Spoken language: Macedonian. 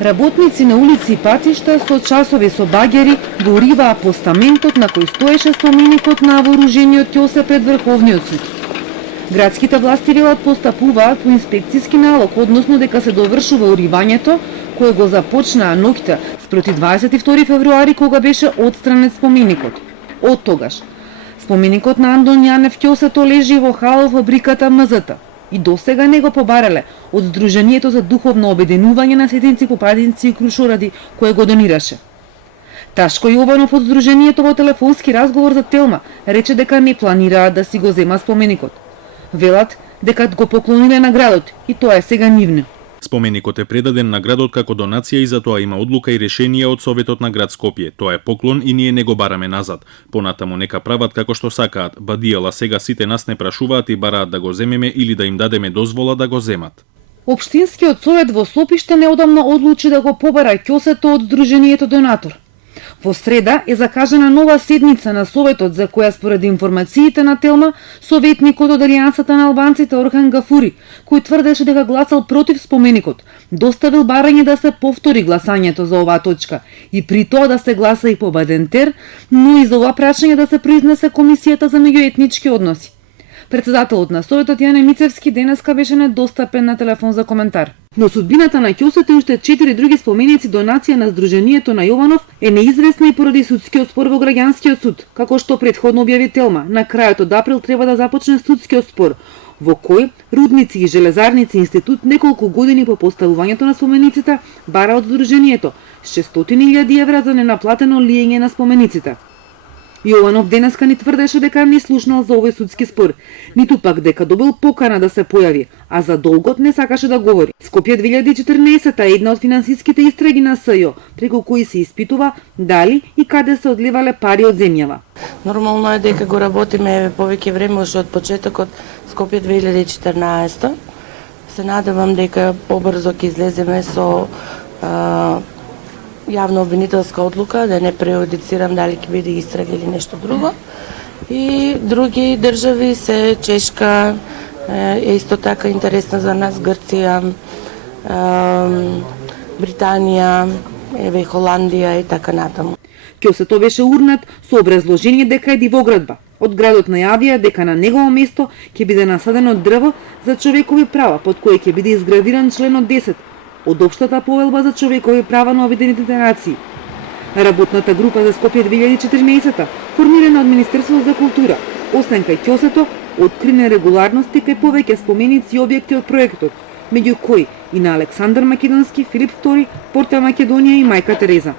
Работници на улици и патишта со часови со багери го уриваа постаментот на кој стоеше споменикот на вооружениот ќосе пред Врховниот суд. Градските власти велат постапуваат по инспекцијски налог, односно дека се довршува уривањето кое го започнаа ноќта спроти 22 февруари кога беше отстранет споменикот. Од тогаш споменикот на Андон Јанев ќосето лежи во хал во фабриката МЗТ. И досега не го побарале од Сдруженијето за духовно обединување на сетинци, попадинци и крушоради, кое го донираше. Ташко Јованов од Сдруженијето во телефонски разговор за Телма рече дека не планираат да си го зема споменикот. Велат дека го поклониле на градот и тоа е сега нивно. Споменикот е предаден на градот како донација и затоа има одлука и решение од Советот на град Скопје. Тоа е поклон и ние не го бараме назад. Понатаму нека прават како што сакаат. Бадијала сега сите нас не прашуваат и бараат да го земеме или да им дадеме дозвола да го земат. Општинскиот совет во Сопиште неодамна одлучи да го побара ќосето од Сдруженијето донатор. Во среда е закажана нова седница на Советот за која според информациите на Телма, советникот од Алијансата на албанците Орхан Гафури, кој тврдеше дека гласал против споменикот, доставил барање да се повтори гласањето за оваа точка и при тоа да се гласа и по Бадентер, но и за ова прашање да се произнесе Комисијата за меѓуетнички односи. Председателот на Советот Јане Мицевски денеска беше недостапен на телефон за коментар. Но судбината на ќосето и уште 4 други споменици донација на Сдруженијето на Јованов е неизвестна и поради судскиот спор во граѓанскиот суд, како што претходно објави Телма. На крајот од април треба да започне судскиот спор, во кој Рудници и Железарници институт неколку години по поставувањето на спомениците бара од Сдруженијето 600.000 евра за ненаплатено лиење на спомениците. Јованов денеска ни тврдеше дека не слушнал за овој судски спор, ниту пак дека добил покана да се појави, а за долгот не сакаше да говори. Скопје 2014 е една од финансиските истраги на СЈО, преку кои се испитува дали и каде се одливале пари од земјава. Нормално е дека го работиме повеќе време уште од почетокот Скопје 2014. Се надевам дека побрзо ќе излеземе со јавно обвинителска одлука, да не преодицирам дали ќе биде истрага или нешто друго. И други држави се Чешка, е исто така интересна за нас, Грција, Британија, еве Холандија и така натаму. Ќосето беше урнат со образложение дека е дивоградба. Од градот најавија дека на негово место ќе биде насадено дрво за човекови права, под кое ќе биде изгравиран членот 10 од Обштата повелба за човекови права на Обединетите нации. Работната група за Скопје 2014, формирана од Министерството за култура, освен кај ќосето, откри нерегуларности кај повеќе споменици и објекти од проектот, меѓу кои и на Александар Македонски, Филип II, Порта Македонија и Мајка Тереза.